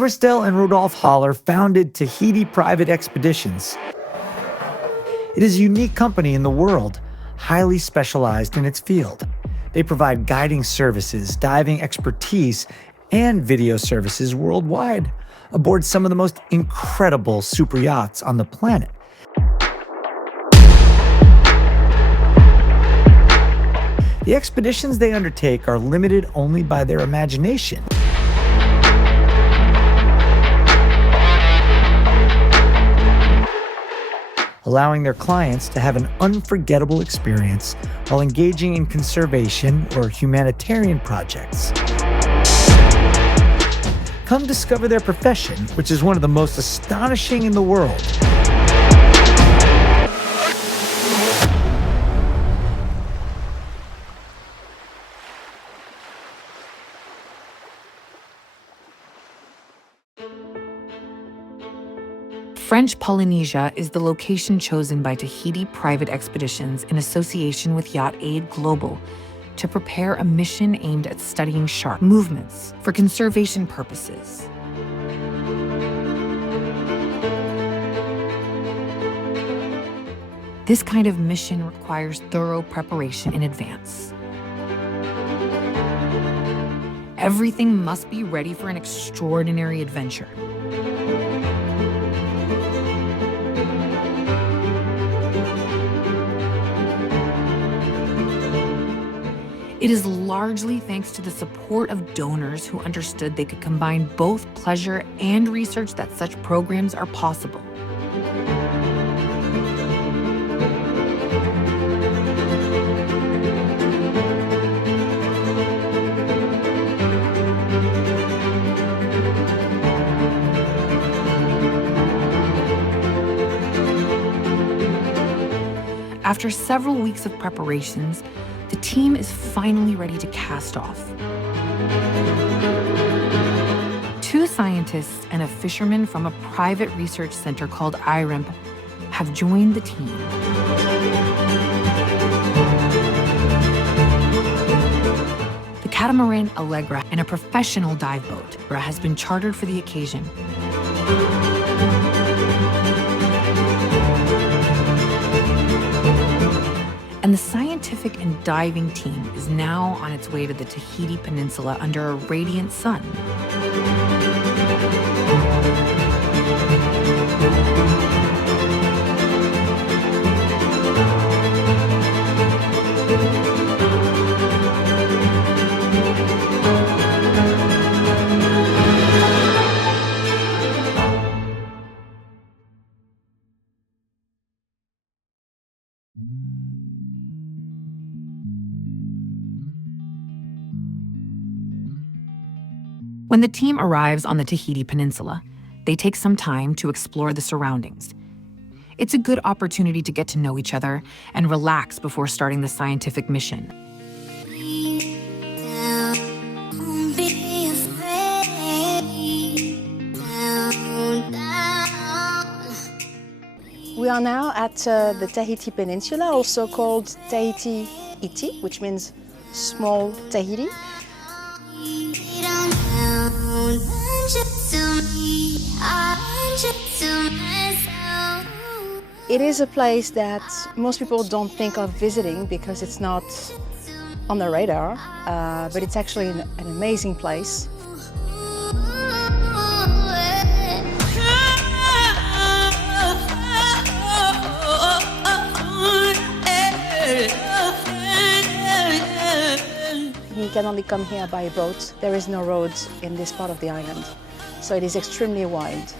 Christelle and Rodolphe Holler founded Tahiti Private Expeditions. It is a unique company in the world, highly specialized in its field. They provide guiding services, diving expertise, and video services worldwide aboard some of the most incredible super yachts on the planet. The expeditions they undertake are limited only by their imagination. Allowing their clients to have an unforgettable experience while engaging in conservation or humanitarian projects. Come discover their profession, which is one of the most astonishing in the world. French Polynesia is the location chosen by Tahiti Private Expeditions in association with Yacht Aid Global to prepare a mission aimed at studying shark movements for conservation purposes. This kind of mission requires thorough preparation in advance. Everything must be ready for an extraordinary adventure. It is largely thanks to the support of donors who understood they could combine both pleasure and research that such programs are possible. After several weeks of preparations, the team is finally ready to cast off. 2 scientists and a fisherman from a private research center called IRIMP have joined the team. The catamaran Allegra and a professional dive boat has been chartered for the occasion. And the scientific and diving team is now on its way to the Tahiti Peninsula under a radiant sun. When the team arrives on the Tahiti Peninsula, they take some time to explore the surroundings. It's a good opportunity to get to know each other and relax before starting the scientific mission. We are now at the Tahiti Peninsula, also called Tahiti Iti, which means small Tahiti. It is a place that most people don't think of visiting because it's not on the radar, but it's actually an amazing place. You can only come here by boat. There is no road in this part of the island, so it is extremely wide.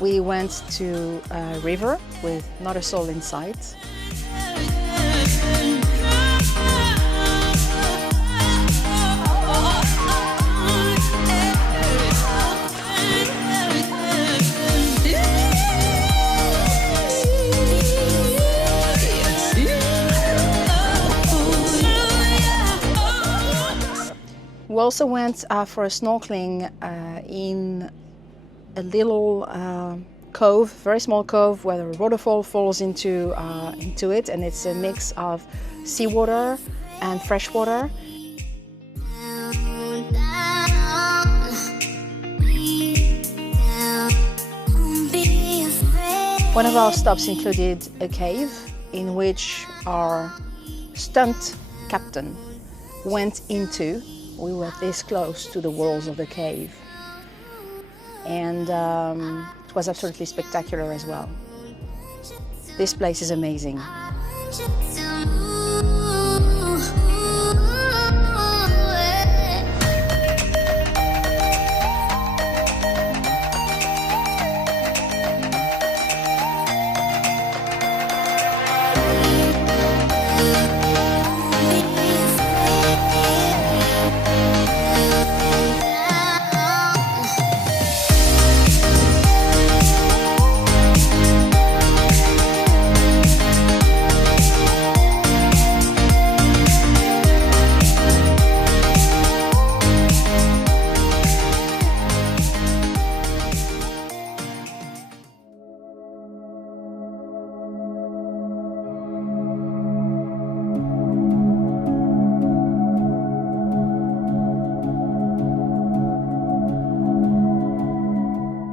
We went to a river with not a soul in sight. We also went for a snorkeling in a little cove, very small cove, where the waterfall falls into it, and it's a mix of seawater and freshwater. One of our stops included a cave in which our stunt captain went into. We were this close to the walls of the cave, and it was absolutely spectacular as well. This place is amazing.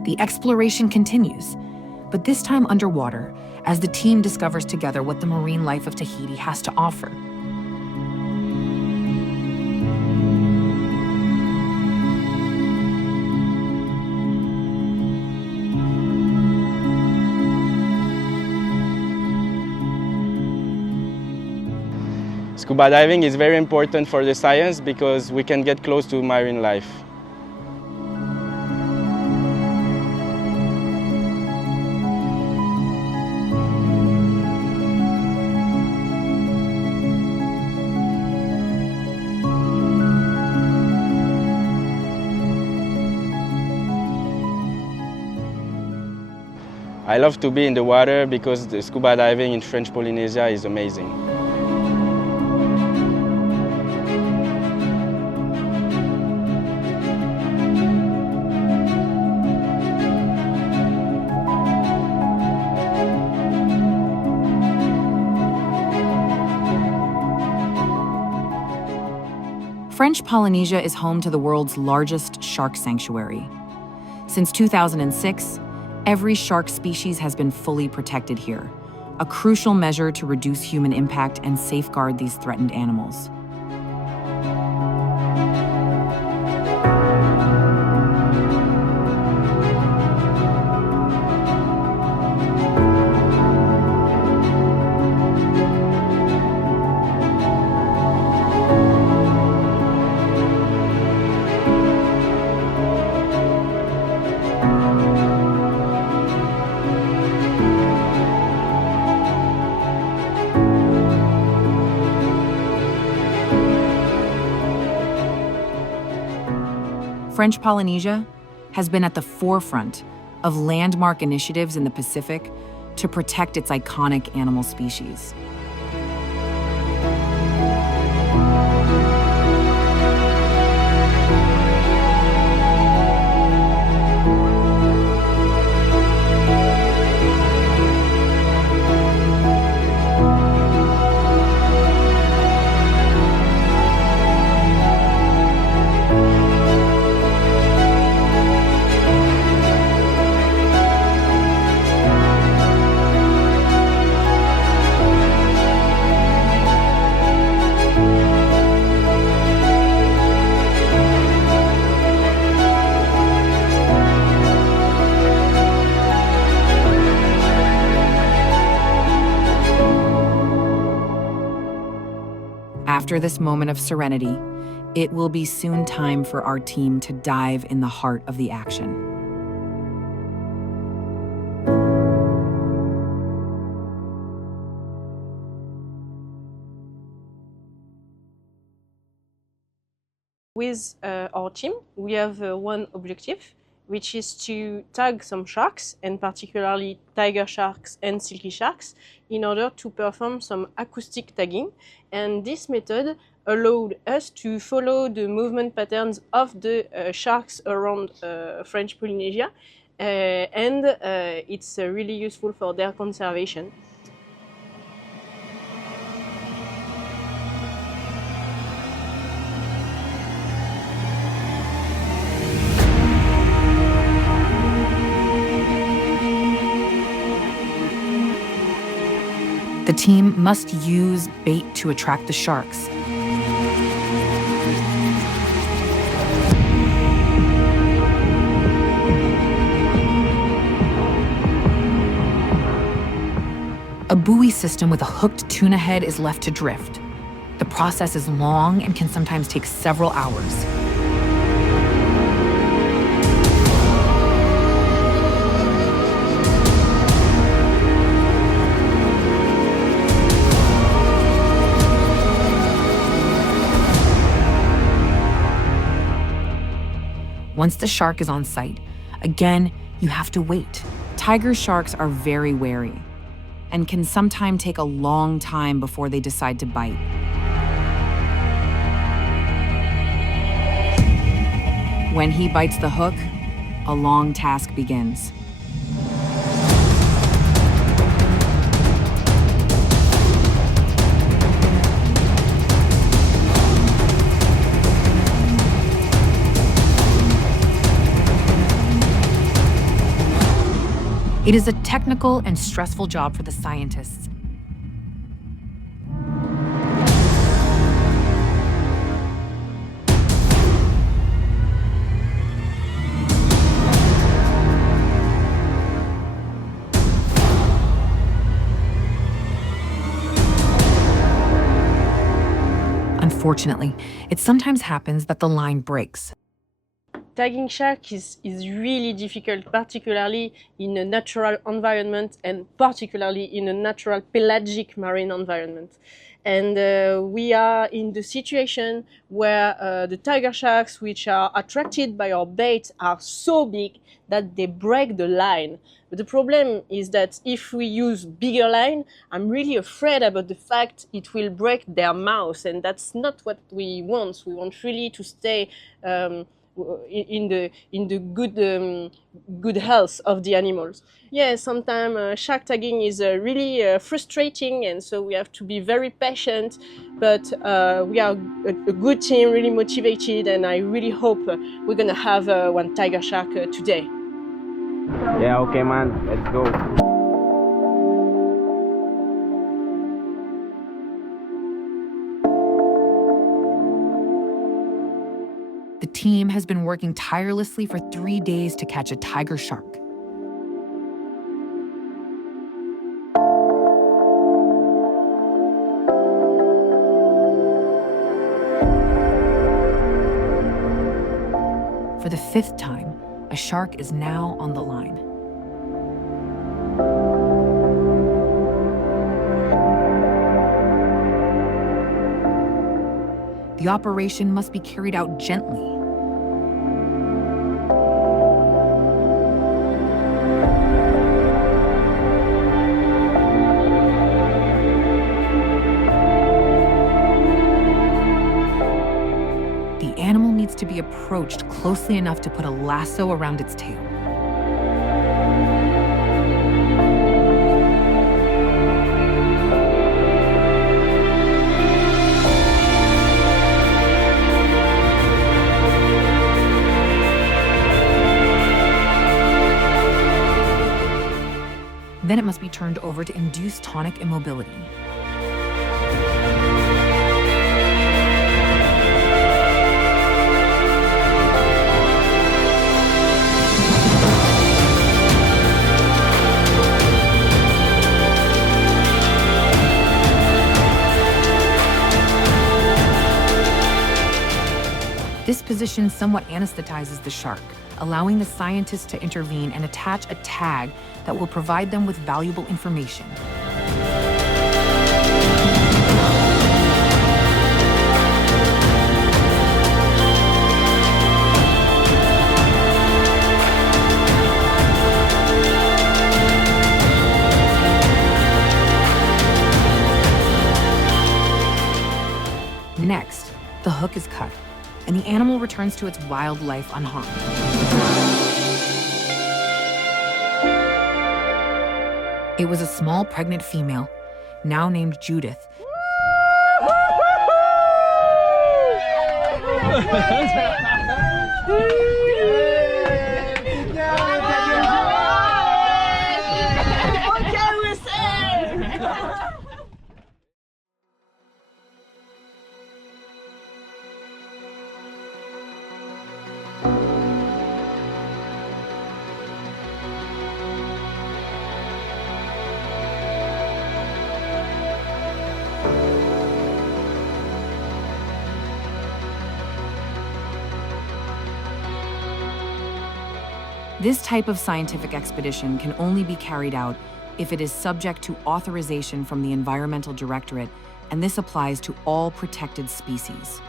The exploration continues, but this time underwater, as the team discovers together what the marine life of Tahiti has to offer. Scuba diving is very important for the science because we can get close to marine life. I love to be in the water because the scuba diving in French Polynesia is amazing. French Polynesia is home to the world's largest shark sanctuary. Since 2006, every shark species has been fully protected here, a crucial measure to reduce human impact and safeguard these threatened animals. French Polynesia has been at the forefront of landmark initiatives in the Pacific to protect its iconic animal species. After this moment of serenity, it will be soon time for our team to dive in the heart of the action. With our team, we have one objective, which is to tag some sharks, and particularly tiger sharks and silky sharks, in order to perform some acoustic tagging. And this method allowed us to follow the movement patterns of the sharks around French Polynesia, and it's really useful for their conservation. The team must use bait to attract the sharks. A buoy system with a hooked tuna head is left to drift. The process is long and can sometimes take several hours. Once the shark is on site, again, you have to wait. Tiger sharks are very wary and can sometimes take a long time before they decide to bite. When he bites the hook, a long task begins. It is a technical and stressful job for the scientists. Unfortunately, it sometimes happens that the line breaks. Tagging shark is really difficult, particularly in a natural environment and particularly in a natural pelagic marine environment. And we are in the situation where the tiger sharks, which are attracted by our bait, are so big that they break the line. But the problem is that if we use bigger line, I'm really afraid about the fact it will break their mouth, and that's not what we want. We want really to stay in the good health of the animals. Yeah, sometimes shark tagging is really frustrating, and so we have to be very patient, but we are a good team, really motivated, and I really hope we're gonna have one tiger shark today. Yeah, okay man, let's go. The team has been working tirelessly for 3 days to catch a tiger shark. For the 5th time, a shark is now on the line. The operation must be carried out gently. The animal needs to be approached closely enough to put a lasso around its tail. Then it must be turned over to induce tonic immobility. This position somewhat anesthetizes the shark, allowing the scientists to intervene and attach a tag that will provide them with valuable information. Next, the hook is cut, and the animal returns to its wild life unharmed. It was a small pregnant female, now named Judith. This type of scientific expedition can only be carried out if it is subject to authorization from the Environmental Directorate, and this applies to all protected species.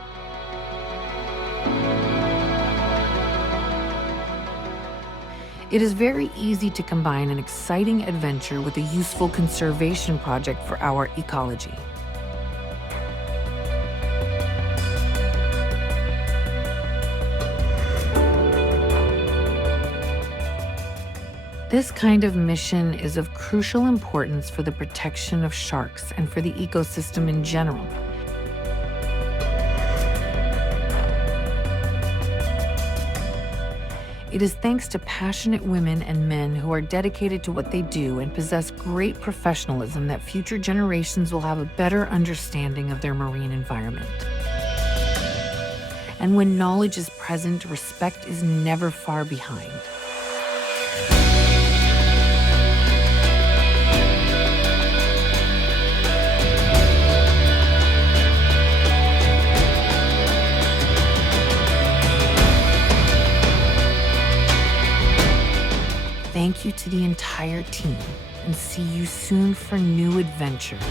It is very easy to combine an exciting adventure with a useful conservation project for our ecology. This kind of mission is of crucial importance for the protection of sharks and for the ecosystem in general. It is thanks to passionate women and men who are dedicated to what they do and possess great professionalism that future generations will have a better understanding of their marine environment. And when knowledge is present, respect is never far behind. Thank you to the entire team, and see you soon for new adventures.